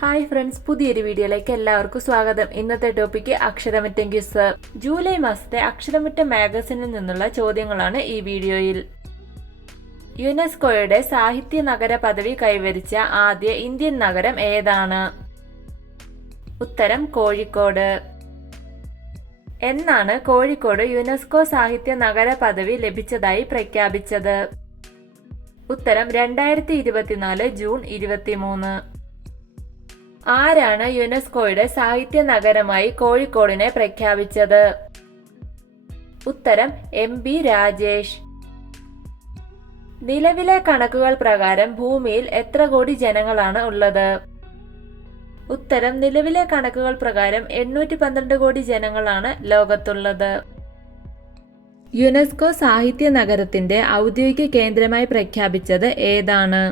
Hi friends, പുതിയൊരു വീഡിയോയിലേക്ക് എല്ലാവർക്കും സ്വാഗതം. ഇന്നത്തെ ടോപ്പിക്ക് അക്ഷരമുറ്റം ക്വിസ്. ജൂലൈ മാസത്തെ അക്ഷരമുറ്റം മാഗസിനിൽ നിന്നുള്ള ചോദ്യങ്ങളാണ് ഈ വീഡിയോയിൽ. യുനെസ്കോയുടെ സാഹിത്യ നഗര പദവി കൈവരിച്ച ആദ്യ ഇന്ത്യൻ നഗരം ഏതാണ്? ഉത്തരം കോഴിക്കോട്. എന്നാണ് കോഴിക്കോട് യുനെസ്കോ സാഹിത്യ നഗര പദവി ലഭിച്ചതായി പ്രഖ്യാപിച്ചത്? ഉത്തരം 2024 ജൂൺ 23. ആരാണ് യുനെസ്കോയുടെ സാഹിത്യ നഗരമായി കോഴിക്കോടിനെ പ്രഖ്യാപിച്ചത്? ഉത്തരം MB രാജേഷ്. നിലവിലെ കണക്കുകൾ പ്രകാരം ഭൂമിയിൽ എത്ര കോടി ജനങ്ങളാണ് ഉള്ളത്? ഉത്തരം നിലവിലെ കണക്കുകൾ പ്രകാരം 812 കോടി ജനങ്ങളാണ് ലോകത്തുള്ളത്. യുനെസ്കോ സാഹിത്യ നഗരത്തിന്റെ ഔദ്യോഗിക കേന്ദ്രമായി പ്രഖ്യാപിച്ചത് ഏതാണ്?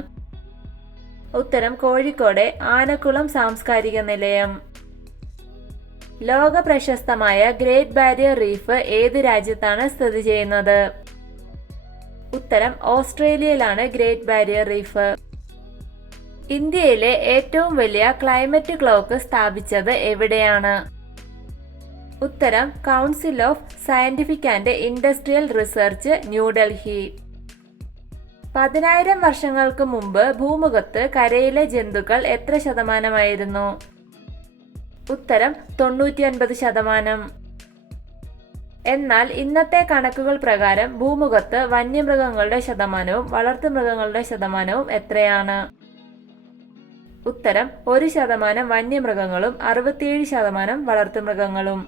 ഉത്തരം കോഴിക്കോട് ആനക്കുളം സാംസ്കാരിക നിലയം. ലോക പ്രശസ്തമായ ഗ്രേറ്റ് ബാരിയർ റീഫ് ഏത് രാജ്യത്താണ് സ്ഥിതി ചെയ്യുന്നത്? ഉത്തരം ഓസ്ട്രേലിയയിലാണ് ഗ്രേറ്റ് ബാരിയർ റീഫ്. ഇന്ത്യയിലെ ഏറ്റവും വലിയ ക്ലൈമറ്റ് ക്ലോക്ക് സ്ഥാപിച്ചത് എവിടെയാണ്? ഉത്തരം council of scientific and industrial research, New Delhi. 10,000 വർഷങ്ങൾക്ക് മുമ്പ് ഭൂമുഖത്ത് കരയിലെ ജന്തുക്കൾ എത്ര ശതമാനമായിരുന്നു? ഉത്തരം 99%. എന്നാൽ ഇന്നത്തെ കണക്കുകൾ പ്രകാരം ഭൂമുഖത്ത് വന്യമൃഗങ്ങളുടെ ശതമാനവും വളർത്തുമൃഗങ്ങളുടെ ശതമാനവും എത്രയാണ്? ഉത്തരം 1% വന്യമൃഗങ്ങളും 67% വളർത്തുമൃഗങ്ങളും.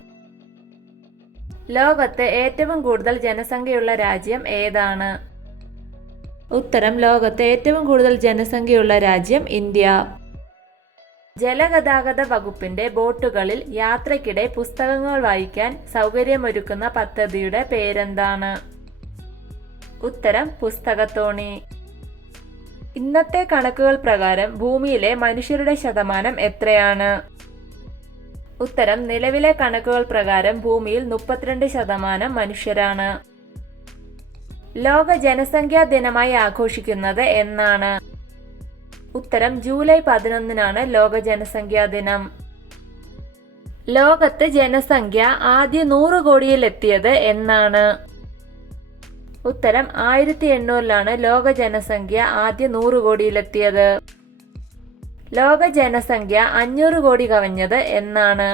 ലോകത്ത് ഏറ്റവും കൂടുതൽ ജനസംഖ്യയുള്ള രാജ്യം ഏതാണ്? ഉത്തരം ലോകത്തെ ഏറ്റവും കൂടുതൽ ജനസംഖ്യയുള്ള രാജ്യം ഇന്ത്യ. ജലഗതാഗത വകുപ്പിന്റെ ബോട്ടുകളിൽ യാത്രയ്ക്കിടെ പുസ്തകങ്ങൾ വായിക്കാൻ സൗകര്യമൊരുക്കുന്ന പദ്ധതിയുടെ പേരെന്താണ്? ഉത്തരം പുസ്തകത്തോണി. ഇന്നത്തെ കണക്കുകൾ പ്രകാരം ഭൂമിയിലെ മനുഷ്യരുടെ ശതമാനം എത്രയാണ്? ഉത്തരം നിലവിലെ കണക്കുകൾ പ്രകാരം ഭൂമിയിൽ 32% മനുഷ്യരാണ്. ലോക ജനസംഖ്യാ ദിനമായി ആഘോഷിക്കുന്നത് എന്നാണ്? ഉത്തരം ജൂലൈ 11 ലോക ജനസംഖ്യാ ദിനം. ലോകത്ത് ജനസംഖ്യ ആദ്യ 100 കോടിയിലെത്തിയത് എന്നാണ്? ഉത്തരം 1800 ലോക ജനസംഖ്യ ആദ്യ 100 കോടിയിലെത്തിയത്. ലോക ജനസംഖ്യ 500 കോടി കവിഞ്ഞത് എന്നാണ്?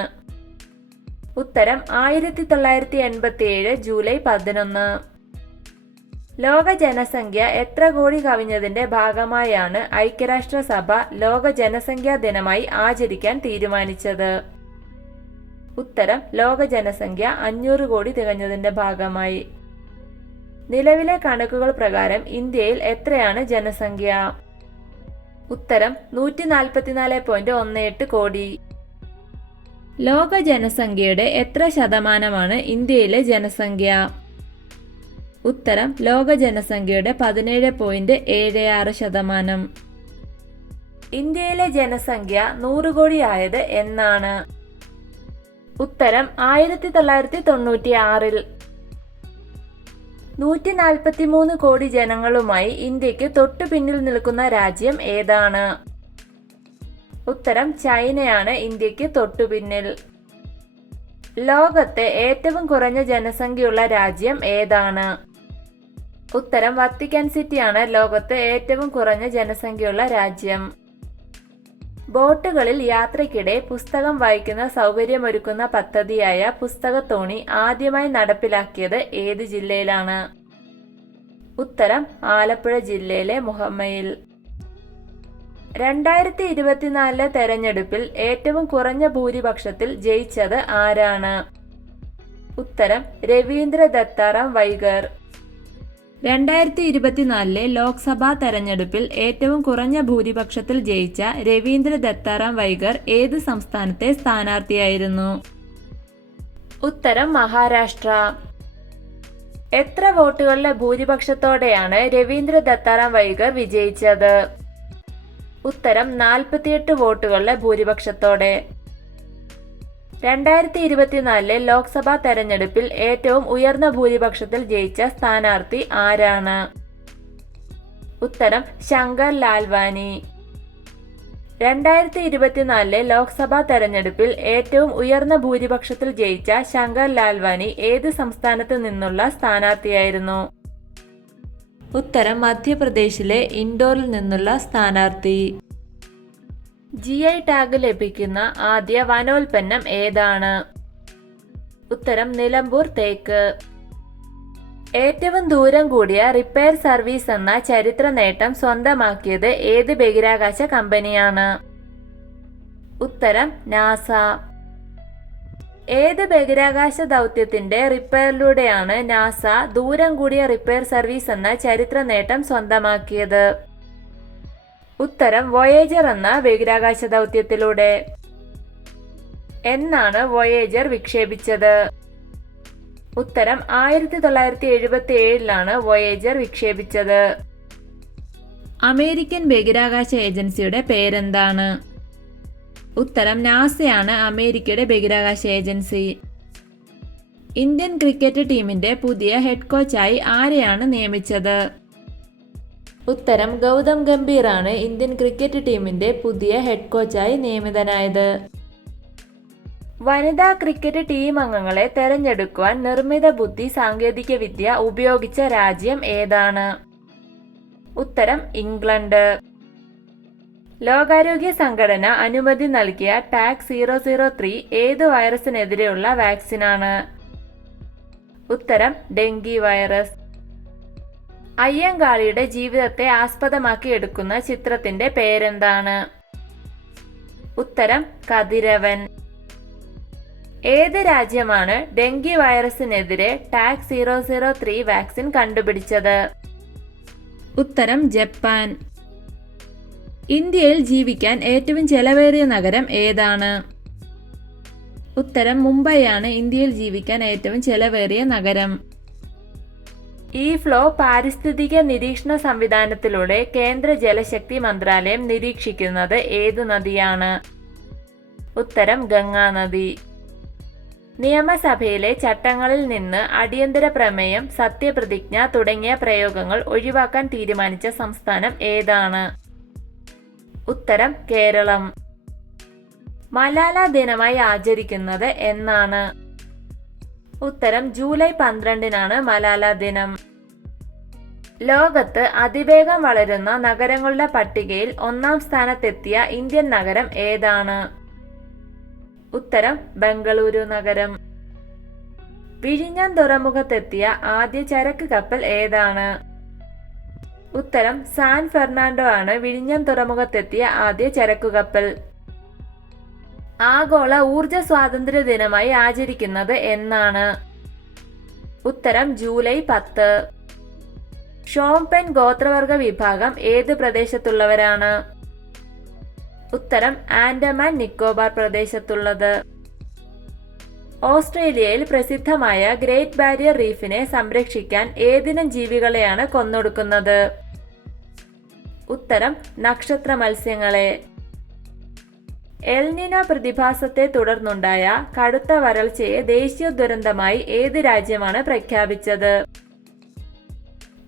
ഉത്തരം 1987 ജൂലൈ 11. ലോക ജനസംഖ്യ എത്ര കോടി കവിഞ്ഞതിന്റെ ഭാഗമായാണ് ഐക്യരാഷ്ട്രസഭ ലോക ജനസംഖ്യാ ദിനമായി ആചരിക്കാൻ തീരുമാനിച്ചത്? ഉത്തരം ലോക ജനസംഖ്യ 500 കോടി തികഞ്ഞതിന്റെ ഭാഗമായി. നിലവിലെ കണക്കുകൾ പ്രകാരം ഇന്ത്യയിൽ എത്രയാണ് ജനസംഖ്യ? ഉത്തരം 144.18 കോടി. ലോക ജനസംഖ്യയുടെ എത്ര ശതമാനമാണ് ഇന്ത്യയിലെ ജനസംഖ്യ? ഉത്തരം ലോക ജനസംഖ്യയുടെ 17.76%. ഇന്ത്യയിലെ ജനസംഖ്യ 100 കോടി ആയത് എന്നാണ്? ഉത്തരം 1996. 143 കോടി ജനങ്ങളുമായി ഇന്ത്യക്ക് തൊട്ടു പിന്നിൽ നിൽക്കുന്ന രാജ്യം ഏതാണ്? ഉത്തരം ചൈനയാണ് ഇന്ത്യക്ക് തൊട്ടുപിന്നിൽ. ലോകത്തെ ഏറ്റവും കുറഞ്ഞ ജനസംഖ്യയുള്ള രാജ്യം ഏതാണ്? ഉത്തരം വത്തിക്കാൻ സിറ്റിയാണ് ലോകത്തെ ഏറ്റവും കുറഞ്ഞ ജനസംഖ്യയുള്ള രാജ്യം. ബോട്ടുകളിൽ യാത്രയ്ക്കിടെ പുസ്തകം വായിക്കുന്ന സൗകര്യമൊരുക്കുന്ന പദ്ധതിയായ പുസ്തകത്തോണി ആദ്യമായി നടപ്പിലാക്കിയത് ഏത് ജില്ലയിലാണ്? ഉത്തരം ആലപ്പുഴ ജില്ലയിലെ മുഹമ്മയിൽ. 2024 തെരഞ്ഞെടുപ്പിൽ ഏറ്റവും കുറഞ്ഞ ഭൂരിപക്ഷത്തിൽ ജയിച്ചത് ആരാണ്? ഉത്തരം രവീന്ദ്ര ദത്താറാം വൈഗർ. 2024 ലോക്സഭാ തെരഞ്ഞെടുപ്പിൽ ഏറ്റവും കുറഞ്ഞ ഭൂരിപക്ഷത്തിൽ ജയിച്ച രവീന്ദ്ര ദത്താറാം വൈഗർ ഏത് സംസ്ഥാനത്തെ സ്ഥാനാർത്ഥിയായിരുന്നു? ഉത്തരം മഹാരാഷ്ട്ര. എത്ര വോട്ടുകളുടെ ഭൂരിപക്ഷത്തോടെയാണ് രവീന്ദ്ര ദത്താറാം വൈഗർ വിജയിച്ചത്? ഉത്തരം 48 വോട്ടുകളുടെ ഭൂരിപക്ഷത്തോടെ. 2024 ലോക്സഭാ തെരഞ്ഞെടുപ്പിൽ ഏറ്റവും ഉയർന്ന ഭൂരിപക്ഷത്തിൽ ജയിച്ച സ്ഥാനാർത്ഥി ആരാണ്? ഉത്തരം ശങ്കർ ലാൽവാനി. 2024 ലോക്സഭാ തെരഞ്ഞെടുപ്പിൽ ഏറ്റവും ഉയർന്ന ഭൂരിപക്ഷത്തിൽ ജയിച്ച ശങ്കർ ലാൽവാനി ഏത് സംസ്ഥാനത്ത് നിന്നുള്ള സ്ഥാനാർത്ഥിയായിരുന്നു? ഉത്തരം മധ്യപ്രദേശിലെ ഇൻഡോറിൽ നിന്നുള്ള സ്ഥാനാർത്ഥി. GI ടാഗ് ലഭിക്കുന്ന ആദ്യ വനോൽപ്പന്നം ഏതാണ്? ഉത്തരം നിലമ്പൂർ തേക്ക്. ഏറ്റവും ദൂരം കൂടിയ റിപ്പയർ സർവീസ് എന്ന ചരിത്ര നേട്ടം സ്വന്തമാക്കിയത് ഏത് ബഹിരാകാശ കമ്പനിയാണ്? ഉത്തരം നാസ. ഏത് ബഹിരാകാശ ദൗത്യത്തിന്റെ റിപ്പയറിലൂടെയാണ് നാസ ദൂരം കൂടിയ റിപ്പയർ സർവീസ് എന്ന ചരിത്ര നേട്ടം സ്വന്തമാക്കിയത്? ഉത്തരം വോയേജർ എന്ന ബഹിരാകാശ ദൗത്യത്തിലൂടെ. എന്നാണ് വോയേജർ വിക്ഷേപിച്ചത്? ഉത്തരം 1977 വോയേജർ വിക്ഷേപിച്ചത്. അമേരിക്കൻ ബഹിരാകാശ ഏജൻസിയുടെ പേരെന്താണ്? ഉത്തരം നാസയാണ് അമേരിക്കയുടെ ബഹിരാകാശ ഏജൻസി. ഇന്ത്യൻ ക്രിക്കറ്റ് ടീമിന്റെ പുതിയ ഹെഡ് കോച്ചായി ആരെയാണ് നിയമിച്ചത്? ഉത്തരം ഗൗതം ഗംഭീറാണ് ഇന്ത്യൻ ക്രിക്കറ്റ് ടീമിന്റെ പുതിയ ഹെഡ് കോച്ചായി നിയമിതനായത്. വനിതാ ക്രിക്കറ്റ് ടീം അംഗങ്ങളെ തെരഞ്ഞെടുക്കുവാൻ നിർമ്മിത ബുദ്ധി സാങ്കേതികവിദ്യ ഉപയോഗിച്ച രാജ്യം ഏതാണ്? ഉത്തരം ഇംഗ്ലണ്ട്. ലോകാരോഗ്യ സംഘടന അനുമതി നൽകിയ ടാഗ് 003 ഏത് വൈറസിനെതിരെയുള്ള വാക്സിനാണ്? ഉത്തരം ഡെങ്കി വൈറസ്. അയ്യങ്കാളിയുടെ ജീവിതത്തെ ആസ്പദമാക്കി എടുക്കുന്ന ചിത്രത്തിന്റെ പേരെന്താണ്? ഉത്തരം കതിരവൻ. ഏത് രാജ്യമാണ് ഡെങ്കി വൈറസിനെതിരെ ടാഗ് 003 വാക്സിൻ കണ്ടുപിടിച്ചത്? ഉത്തരം ജപ്പാൻ. ഇന്ത്യയിൽ ജീവിക്കാൻ ഏറ്റവും ചെലവേറിയ നഗരം ഏതാണ്? ഉത്തരം മുംബൈയാണ് ഇന്ത്യയിൽ ജീവിക്കാൻ ഏറ്റവും ചെലവേറിയ നഗരം. ഫ്ലോ പാരിസ്ഥിതിക നിരീക്ഷണ സംവിധാനത്തിലൂടെ കേന്ദ്ര ജലശക്തി മന്ത്രാലയം നിരീക്ഷിക്കുന്നത് ഏതു നദിയാണ്? ഉത്തരം ഗംഗാ നദി. നിയമസഭയിലെ ചട്ടങ്ങളിൽ നിന്ന് അടിയന്തര പ്രമേയം, സത്യപ്രതിജ്ഞ തുടങ്ങിയ പ്രയോഗങ്ങൾ ഒഴിവാക്കാൻ തീരുമാനിച്ച സംസ്ഥാനം ഏതാണ്? ഉത്തരം കേരളം. മലാല ദിനമായി ആചരിക്കുന്നത് എന്നാണ്? ഉത്തരം ജൂലൈ 12 മലാല ദിനം. ലോകത്ത് അതിവേഗം വളരുന്ന നഗരങ്ങളുടെ പട്ടികയിൽ 1-ാം സ്ഥാനത്തെത്തിയ ഇന്ത്യൻ നഗരം ഏതാണ്? ഉത്തരം ബംഗളൂരു നഗരം. വിഴിഞ്ഞം തുറമുഖത്തെത്തിയ ആദ്യ ചരക്ക് കപ്പൽ ഏതാണ്? ഉത്തരം സാൻ ഫെർണാണ്ടോ ആണ് വിഴിഞ്ഞം തുറമുഖത്തെത്തിയ ആദ്യ ചരക്കു കപ്പൽ. ആഗോള ഊർജ സ്വാതന്ത്ര്യ ദിനമായി ആചരിക്കുന്നത് എന്നാണ്? ഉത്തരം ജൂലൈ 10. ഷോംപെൻ ഗോത്രവർഗ വിഭാഗം ഏത് പ്രദേശത്തുള്ളവരാണ്? ഉത്തരം ആൻഡമാൻ നിക്കോബാർ പ്രദേശത്തുള്ളത്. ഓസ്ട്രേലിയയിൽ പ്രസിദ്ധമായ ഗ്രേറ്റ് ബാരിയർ റീഫിനെ സംരക്ഷിക്കാൻ ഏതിനം ജീവികളെയാണ് കൊന്നൊടുക്കുന്നത്? ഉത്തരം നക്ഷത്ര മത്സ്യങ്ങളെ. എൽനിനോ പ്രതിഭാസത്തെ തുടർന്നുണ്ടായ കടുത്ത വരൾച്ചയെ ദേശീയ ദുരന്തമായി ഏത് രാജ്യമാണ് പ്രഖ്യാപിച്ചത്?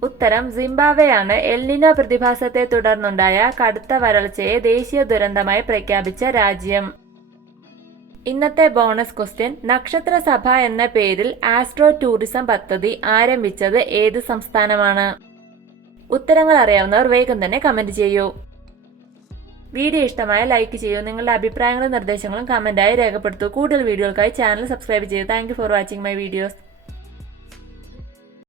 ഉത്തരം സിംബാബ്വേയാണ് എൽനിനോ പ്രതിഭാസത്തെ തുടർന്നുണ്ടായ കടുത്ത വരൾച്ചയെ ദേശീയ ദുരന്തമായി പ്രഖ്യാപിച്ച രാജ്യം. ഇന്നത്തെ ബോണസ് ക്വസ്റ്റ്യൻ: നക്ഷത്ര സഭ എന്ന പേരിൽ ആസ്ട്രോ ടൂറിസം പദ്ധതി ആരംഭിച്ചത് ഏത് സംസ്ഥാനമാണ്? ഉത്തരങ്ങൾ അറിയാവുന്നവർ വേഗം തന്നെ കമന്റ് ചെയ്യൂ. വീഡിയോ ഇഷ്ടമായ ലൈക്ക് ചെയ്യൂ. നിങ്ങളുടെ അഭിപ്രായങ്ങളും നിർദ്ദേശങ്ങളും കമന്റായി രേഖപ്പെടുത്തൂ. കൂടുതൽ വീഡിയോകൾക്കായി ചാനൽ സബ്സ്ക്രൈബ് ചെയ്യൂ. Thank you for watching my videos.